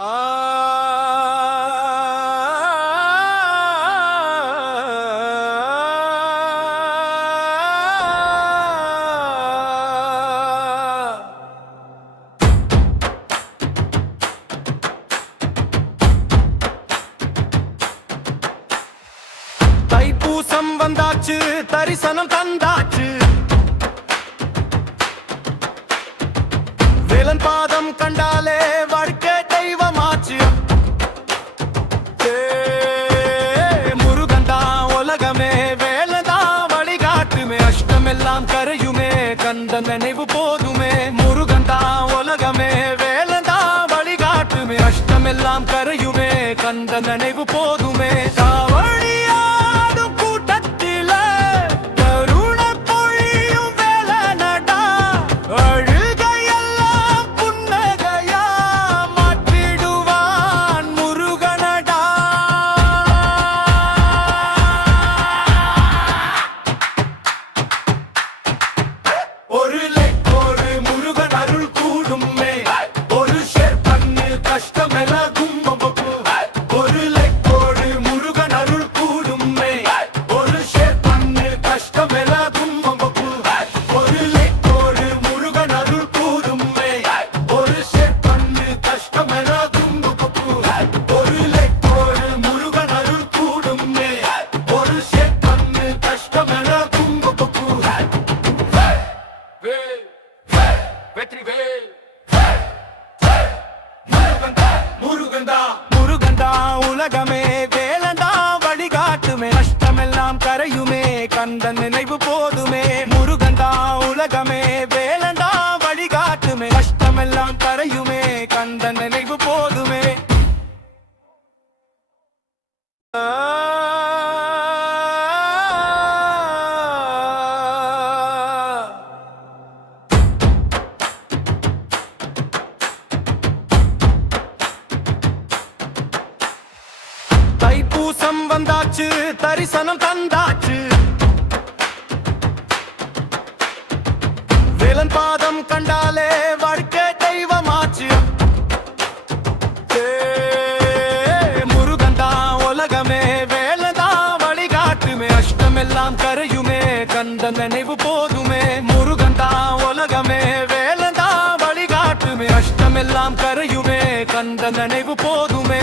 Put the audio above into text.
தைப்பூசம் வந்தாச்சு, தரிசனம் தந்தாச்சு, வேலன் பாதம் கண்டாலே வாழ்க்கை தெய்வமாச்சு. முருகந்தா உலகமே, வேலதா வழிகாட்டுமே, அஷ்டமெல்லாம் கரையுமே, கந்த நினைவு போதுமே. முருகந்தா உலகமே, வேலதா வழிகாட்டுமே, அஷ்டமெல்லாம் கரையுமே, கந்த நினைவு போதுமே. முருகந்தா உலகமே, வேலந்தா வழிகாட்டுமே, அஷ்டமெல்லாம் கரையுமே, கந்த நினைவு போதுமே. முருகந்தா உலகமே, வேலந்தா வழிகாட்டுமே, அஷ்டமெல்லாம் கரையுமே, கந்த நினைவு போதுமே. தைப்பூசம் வந்தாச்சு, தரிசனம் தந்தாச்சு, வேலன் பாதம் கண்டாலே வாழ்க்கை தெய்வமாச்சு. முருகந்தா உலகமே, வேலதா வழிகாட்டுமே, அஷ்டமெல்லாம் கரையுமே, கந்த நினைவு போதுமே. முருகந்தா உலகமே, வேலதா வழிகாட்டுமே, அஷ்டமெல்லாம் கரையுமே, கந்த நினைவு போதுமே.